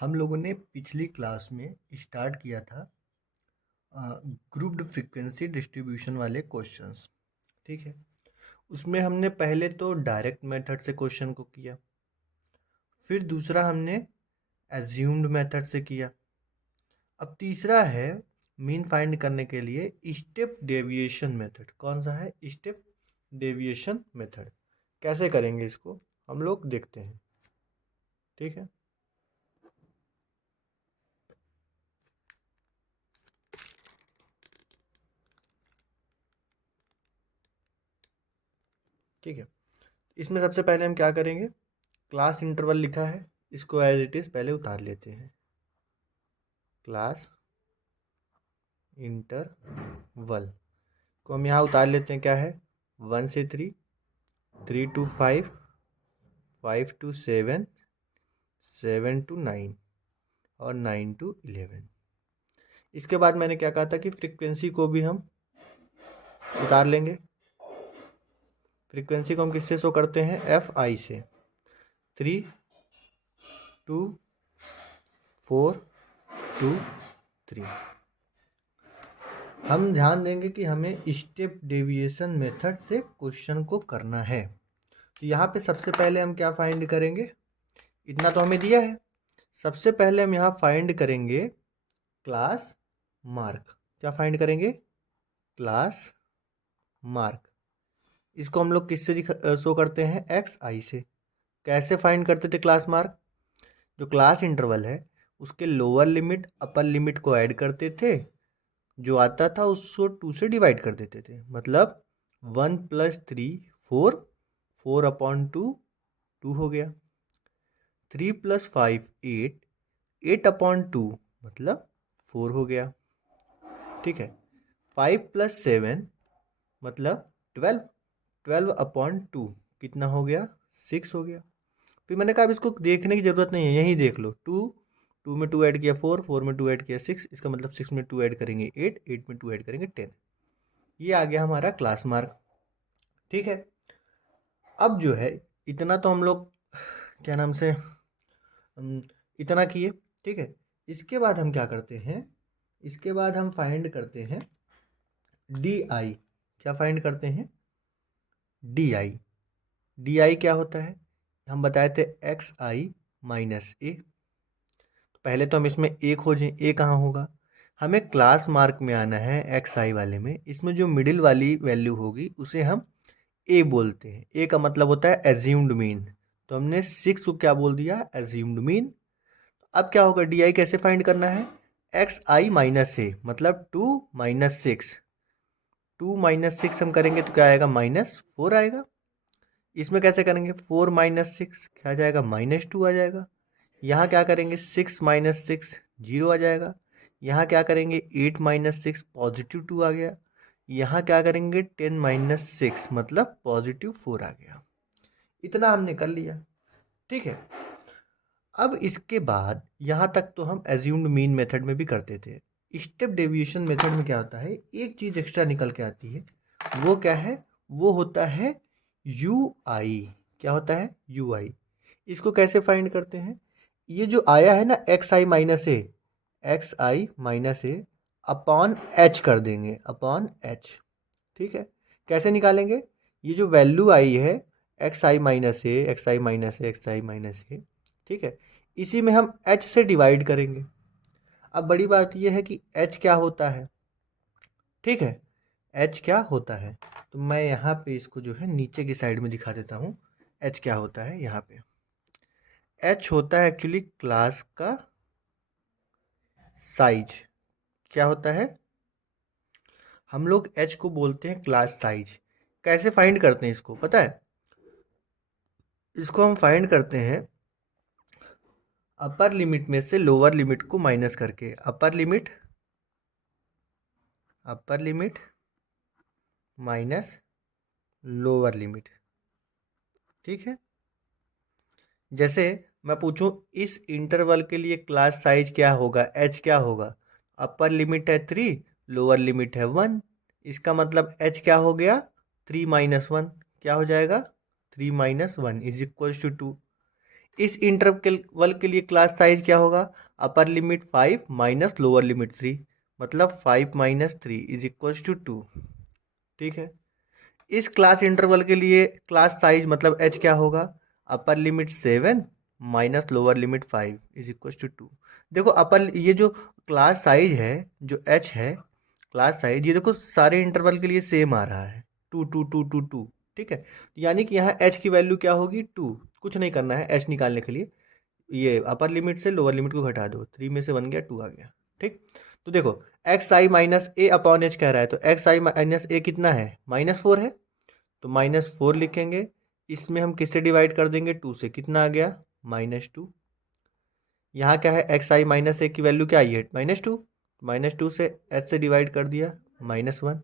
हम लोगों ने पिछली क्लास में स्टार्ट किया था ग्रुप्ड फ्रीक्वेंसी डिस्ट्रीब्यूशन वाले क्वेश्चंस। ठीक है, उसमें हमने पहले तो डायरेक्ट मेथड से क्वेश्चन को किया, फिर दूसरा हमने एज्यूम्ड मेथड से किया। अब तीसरा है मीन फाइंड करने के लिए स्टेप डेविएशन मेथड। कौन सा है? Step deviation method. कैसे करेंगे इसको हम लोग देखते हैं। ठीक है, ठीक है। इसमें सबसे पहले हम क्या करेंगे, क्लास इंटरवल लिखा है, इसको एज इट इज़ पहले उतार लेते हैं। क्लास इंटरवल को हम यहाँ उतार लेते हैं। क्या है? 1 से 3, 3 to 5, 5 to 7, 7 to 9 और 9 to 11। इसके बाद मैंने क्या कहा था कि फ्रीक्वेंसी को भी हम उतार लेंगे। फ्रीक्वेंसी को हम किससे शो करते हैं? Fi से। 3, 2, 4, 2, 3। हम ध्यान देंगे कि हमें स्टेप डेविएशन मेथड से क्वेश्चन को करना है। तो यहाँ पे सबसे पहले हम क्या फाइंड करेंगे? इतना तो हमें दिया है। सबसे पहले हम यहाँ फाइंड करेंगे क्लास मार्क। क्या फाइंड करेंगे? Class mark. इसको हम लोग किससे शो करते हैं? xi से। कैसे फाइंड करते थे क्लास मार्क? जो क्लास इंटरवल है उसके लोअर लिमिट अपर लिमिट को ऐड करते थे, जो आता था उसको 2 से डिवाइड कर देते थे। मतलब 1 + 3 4, 4/2 2 हो गया। 3 + 5 8, 8/2 मतलब 4 हो गया। ठीक है। 5 + 7 मतलब 12, 12/2 कितना हो गया? 6 हो गया। फिर मैंने कहा अब इसको देखने की ज़रूरत नहीं है, यहीं देख लो। 2, 2 में 2 ऐड किया 4, 4 में 2 ऐड किया 6, इसका मतलब 6 में 2 ऐड करेंगे 8, 8 में 2 ऐड करेंगे 10। ये आ गया हमारा क्लास मार्क। ठीक है। अब जो है इतना तो हम लोग क्या नाम से इतना किए। ठीक है। इसके बाद हम क्या करते हैं? इसके बाद हम फाइंड करते हैं डी आई। क्या फाइंड करते हैं? D I. डी आई क्या होता है? हम बताए थे एक्स आई माइनस ए। पहले तो हम इसमें ए खोजें। ए कहाँ होगा? हमें क्लास मार्क में आना है एक्स आई वाले में। इसमें जो मिडिल वाली वैल्यू होगी उसे हम ए बोलते हैं। ए का मतलब होता है एज्यूम्ड मीन। तो हमने 6 को क्या बोल दिया? Assumed mean. अब क्या होगा? डी आई कैसे फाइंड करना है? एक्स आई माइनस ए मतलब 2 - 6। 2 - 6 हम करेंगे तो क्या आएगा? -4 आएगा। इसमें कैसे करेंगे? 4 - 6 क्या आ जाएगा? -2 आ जाएगा। यहाँ क्या करेंगे? 6 - 6 0 आ जाएगा। यहाँ क्या करेंगे? 8 - 6 +2 आ गया। यहाँ क्या करेंगे? 10 - 6 मतलब +4 आ गया। इतना हमने कर लिया। ठीक है। अब इसके बाद यहाँ तक तो हम एज्यूम्ड मीन मेथड में भी करते थे। स्टेप डेविएशन मेथड में क्या होता है? एक चीज़ एक्स्ट्रा निकल के आती है। वो क्या है? वो होता है यू आई। क्या होता है? यू आई। इसको कैसे फाइंड करते हैं? ये जो आया है ना एक्स आई माइनस ए अपॉन एच कर देंगे, अपॉन एच। ठीक है। कैसे निकालेंगे? ये जो वैल्यू आई है एक्स आई माइनस ए, एक्स आई माइनस ए, एक्स आई माइनस ए, ठीक है, इसी में हम एच से डिवाइड करेंगे। अब बड़ी बात यह है कि एच क्या होता है? ठीक है, एच क्या होता है? तो मैं यहाँ पे इसको जो है नीचे की साइड में दिखा देता हूँ। एच क्या होता है यहाँ पे? एच होता है एक्चुअली क्लास का साइज। क्या होता है? हम लोग एच को बोलते हैं क्लास साइज। कैसे फाइंड करते हैं इसको पता है? इसको हम फाइंड करते हैं अपर लिमिट में से लोअर लिमिट को माइनस करके। Upper limit minus lower limit. ठीक है। जैसे मैं पूछूं इस इंटरवल के लिए क्लास साइज क्या होगा? एच क्या होगा? अपर लिमिट है 3, लोअर लिमिट है 1। इसका मतलब एच क्या हो गया? 3 - 1। क्या हो जाएगा? 3 - 1 = 2। इस इंटरवल के लिए क्लास साइज क्या होगा, upper limit 5 minus lower limit 3, मतलब 5 माइनस 3 इज इक्वल्स टू 2। ठीक है, इस क्लास इंटरवल के लिए क्लास साइज मतलब एच क्या होगा, upper limit 7 minus lower limit 5 is equals to 2। देखो अपर ये जो क्लास साइज है, जो एच है क्लास साइज, ये देखो सारे इंटरवल के लिए सेम आ रहा है, 2 2 2 2 2। ठीक है, यानी कि यहाँ एच की वैल्यू क्या होगी 2। कुछ नहीं करना है एच निकालने के लिए, ये अपर लिमिट से लोअर लिमिट को घटा दो, 3 में से 1 गया 2 आ गया। ठीक, तो देखो एक्स आई माइनस ए अपॉन एच कह रहा है, तो एक्स आई माइनस ए कितना है, -4 है, तो -4 लिखेंगे। इसमें हम किससे डिवाइड कर देंगे, 2 से, कितना आ गया -2। यहाँ क्या है, एक्स आई माइनस ए की वैल्यू क्या आई है -2, -2 से एच से डिवाइड कर दिया -1।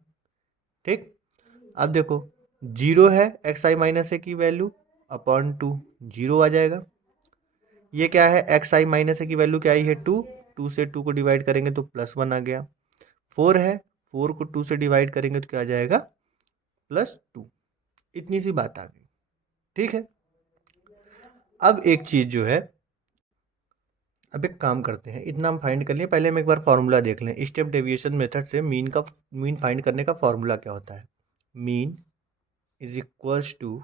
ठीक, अब देखो 0 है एक्स आई माइनस ए की वैल्यू, अपॉन 2 0 आ जाएगा। ये क्या है, एक्स आई माइनस ए की वैल्यू क्या आई है 2, 2 से 2 को डिवाइड करेंगे तो +1 आ गया। 4 है, 4 को 2 से डिवाइड करेंगे तो क्या आ जाएगा +2। इतनी सी बात आ गई। ठीक है, अब एक चीज़ जो है, अब एक काम करते हैं, इतना हम फाइंड कर लिए, पहले हम एक बार फार्मूला देख लें। स्टेप डेविएशन मेथड से मीन फाइंड करने का फार्मूला क्या होता है, मीन इज इक्वल्स टू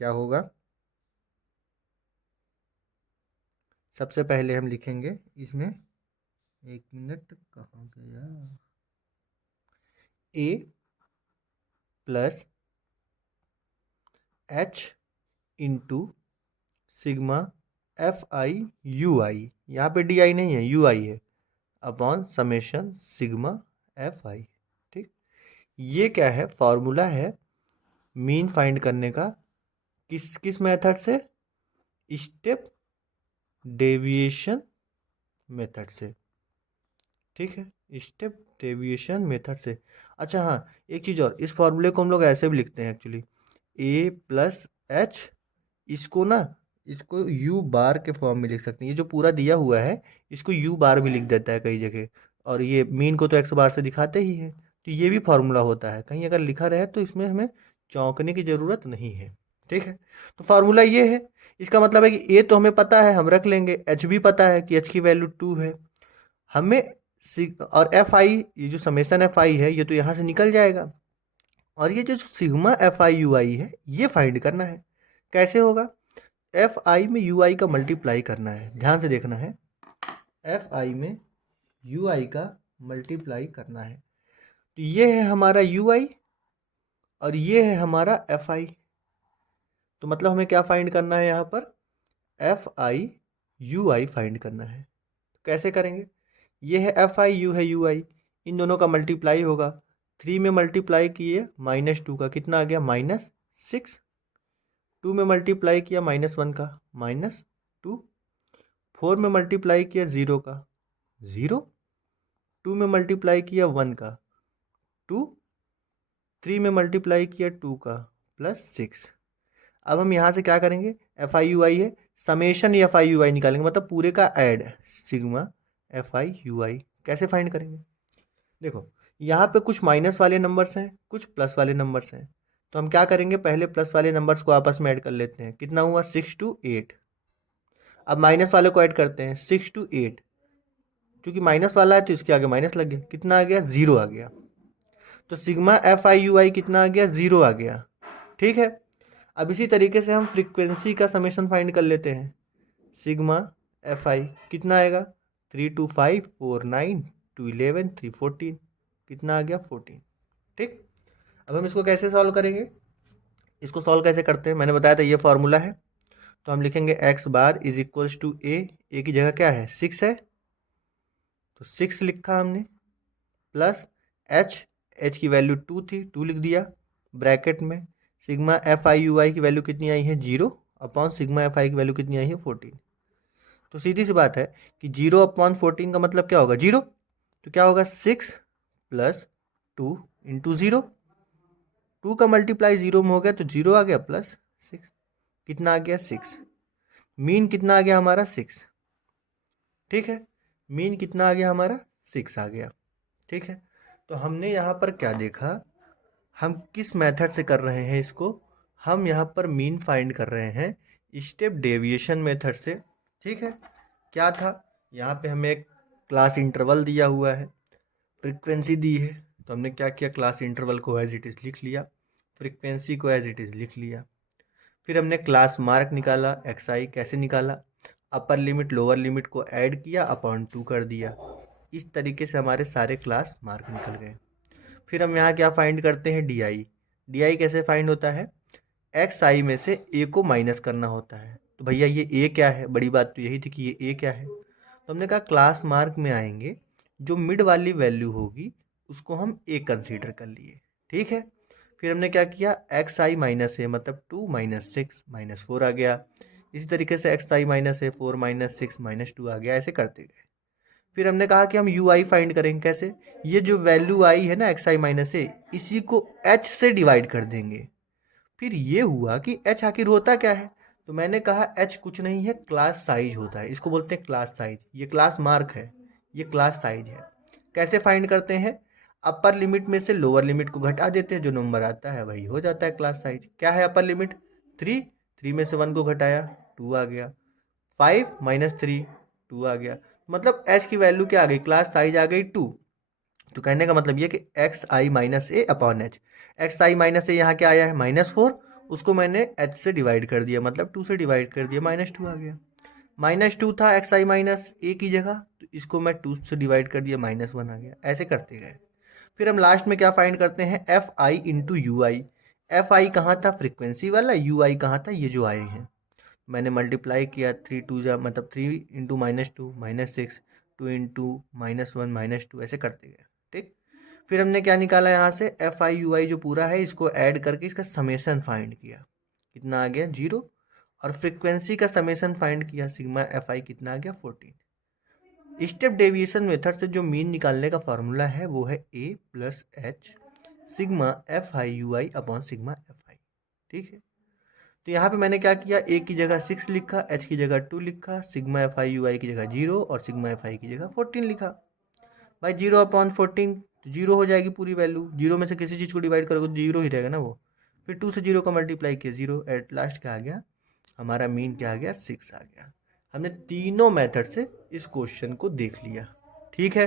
क्या होगा, सबसे पहले हम लिखेंगे इसमें, एक मिनट कहाँ गया, A plus H into sigma F I U I, यहाँ पे डी आई नहीं है, यू आई है, upon summation sigma F I. ठीक, ये क्या है, फॉर्मूला है मीन फाइंड करने का, किस किस मेथड से, स्टेप डेविएशन मेथड से। ठीक है, स्टेप डेविएशन मेथड से। अच्छा हाँ, एक चीज़ और, इस फॉर्मूले को हम लोग ऐसे भी लिखते हैं एक्चुअली, ए प्लस एच, इसको ना, इसको यू बार के फॉर्म में लिख सकते हैं। ये जो पूरा दिया हुआ है इसको यू बार भी लिख देता है कई जगह, और ये मीन को तो एक्स बार से दिखाते ही है, तो ये भी फॉर्मूला होता है, कहीं अगर लिखा रहे तो इसमें हमें चौंकने की ज़रूरत नहीं है। ठीक है, तो फार्मूला ये है, इसका मतलब है कि ए तो हमें पता है, हम रख लेंगे, एच भी पता है कि एच की वैल्यू 2 है हमें, और एफ आई, ये जो समेसन एफ आई है ये तो यहाँ से निकल जाएगा, और ये जो sigma F I U I है ये फाइंड करना है। कैसे होगा, एफ आई में यू आई का मल्टीप्लाई करना है, ध्यान से देखना है, एफ आई में यू आई का मल्टीप्लाई करना है। तो ये है हमारा यू आई और ये है हमारा एफ आई, तो मतलब हमें क्या फाइंड करना है यहाँ पर, F I U I find करना है। कैसे करेंगे, ये है एफ आई, यू है यू आई, इन दोनों का मल्टीप्लाई होगा, 3 में मल्टीप्लाई किए -2 का कितना आ गया -6, 2 में मल्टीप्लाई किया -1 का -2, 4 में मल्टीप्लाई किया 0 का 0, 2 में मल्टीप्लाई किया 1 का 2, 3 में मल्टीप्लाई किया 2 का +6। अब हम यहाँ से क्या करेंगे, एफ आई यू आई है, summation F I U I निकालेंगे, मतलब पूरे का add, sigma F I U I. कैसे फाइंड करेंगे, देखो यहाँ पे कुछ माइनस वाले नंबर्स हैं, कुछ प्लस वाले नंबर्स हैं, तो हम क्या करेंगे, पहले प्लस वाले नंबर्स को आपस में ऐड कर लेते हैं, कितना हुआ 6 to 8। अब माइनस वाले को ऐड करते हैं 6 to 8, क्योंकि माइनस वाला है तो इसके आगे माइनस लग गया, कितना आ गया 0 आ गया, तो सिग्मा एफ आई यू आई कितना आ गया 0 आ गया। ठीक है, अब इसी तरीके से हम फ्रीक्वेंसी का समेशन फाइंड कर लेते हैं, सिग्मा एफ आई कितना आएगा 3 to 5 4 9 2 11 3 14, कितना आ गया 14। ठीक, अब हम इसको कैसे सॉल्व करेंगे, इसको सॉल्व कैसे करते हैं, मैंने बताया था ये फॉर्मूला है, तो हम लिखेंगे X bar is equals to A की जगह क्या है 6 है, तो 6 लिखा हमने, प्लस एच, एच की वैल्यू 2 थी, 2 लिख दिया ब्रैकेट में, सिग्मा एफ आई यू आई की वैल्यू कितनी आई है 0, अपॉन सिग्मा एफ आई की वैल्यू कितनी आई है 14। तो सीधी सी बात है कि 0/14 का मतलब क्या होगा 0, तो क्या होगा 6 + 2 × 0, 2 का मल्टीप्लाई 0 में हो गया तो 0 आ गया +6, कितना आ गया 6, मीन कितना आ गया हमारा 6। ठीक है, मीन कितना आ गया हमारा 6 आ गया। ठीक है, तो हमने यहाँ पर क्या देखा, हम किस मेथड से कर रहे हैं इसको, हम यहाँ पर मीन फाइंड कर रहे हैं स्टेप डेविएशन मेथड से। ठीक है, क्या था, यहाँ पे हमें एक क्लास इंटरवल दिया हुआ है, फ्रीक्वेंसी दी है, तो हमने क्या किया, क्लास इंटरवल को एज इट इज़ लिख लिया, फ्रीक्वेंसी को एज इट इज़ लिख लिया। फिर हमने क्लास मार्क निकाला, एक्स आई कैसे निकाला, अपर लिमिट लोअर लिमिट को ऐड किया, अपॉन 2 कर दिया। इस तरीके से हमारे सारे क्लास मार्क निकल गए। फिर हम यहाँ क्या फाइंड करते हैं, डी आई। डी आई कैसे फाइंड होता है, एक्स आई में से ए को माइनस करना होता है। तो भैया ये ए क्या है, बड़ी बात तो यही थी कि ये ए क्या है। तो हमने कहा क्लास मार्क में आएंगे, जो मिड वाली वैल्यू होगी उसको हम ए कंसीडर कर लिए। ठीक है, फिर हमने क्या किया, एक्स आई माइनस ए मतलब 2 माइनस 6 माइनस 4 आ गया। इसी तरीके से एक्स आई माइनस ए 4 माइनस 6 माइनस 2 आ गया, ऐसे करते गए। फिर हमने कहा कि हम यू आई फाइंड करेंगे, कैसे, ये जो वैल्यू आई है ना एक्स आई माइनस ए, इसी को एच से डिवाइड कर देंगे। फिर ये हुआ कि एच आखिर होता क्या है, तो मैंने कहा एच कुछ नहीं है, क्लास साइज होता है, इसको बोलते हैं क्लास साइज। ये क्लास मार्क है, ये क्लास साइज है। कैसे फाइंड करते हैं, अपर लिमिट में से लोअर लिमिट को घटा देते हैं, जो नंबर आता है वही हो जाता है क्लास साइज। क्या है अपर लिमिट, 3, 3 में से 1 को घटाया 2 आ गया, 5 माइनस 3 2 आ गया, मतलब एच की वैल्यू क्या आ गई, क्लास साइज आ गई 2। तो कहने का मतलब ये कि एक्स आई माइनस ए अपॉन एच, एक्स आई माइनस ए यहाँ क्या आया है -4, उसको मैंने एच से डिवाइड कर दिया, मतलब 2 से डिवाइड कर दिया, -2 आ गया। -2 था एक्स आई माइनस ए की जगह, तो इसको मैं 2 से डिवाइड कर दिया, -1 आ गया। ऐसे करते गए। फिर हम लास्ट में क्या फाइंड करते हैं, F I into you I. F I कहाँ था, फ्रिक्वेंसी वाला, यू आई कहाँ था, ये जो आए हैं। मैंने मल्टीप्लाई किया, 3 2 जा मतलब 3 इंटू -2 -6, 2 इंटू -1 -2, ऐसे करते गए। ठीक, फिर हमने क्या निकाला यहाँ से, एफ आई यू आई जो पूरा है इसको ऐड करके इसका समेशन फाइंड किया, कितना आ गया 0। और फ्रीक्वेंसी का समेशन फाइंड किया, सिग्मा एफ आई कितना आ गया 14। स्टेप डेविएशन मेथड से जो मीन निकालने का फॉर्मूला है वो है A plus H sigma F I U I upon sigma F I. ठीक है, तो यहाँ पे मैंने क्या किया, ए की जगह 6 लिखा, एच की जगह 2 लिखा, सिग्मा एफ आई यू आई की जगह 0 और सिग्मा एफ आई की जगह 14 लिखा। भाई 0/14 तो 0 हो जाएगी पूरी वैल्यू, 0 में से किसी चीज़ को डिवाइड करोगे तो 0 ही रहेगा ना वो। फिर 2 से 0 का मल्टीप्लाई किया 0, एट लास्ट क्या आ गया, हमारा मीन क्या आ गया 6 आ गया। हमने तीनों मेथड से इस क्वेश्चन को देख लिया। ठीक है।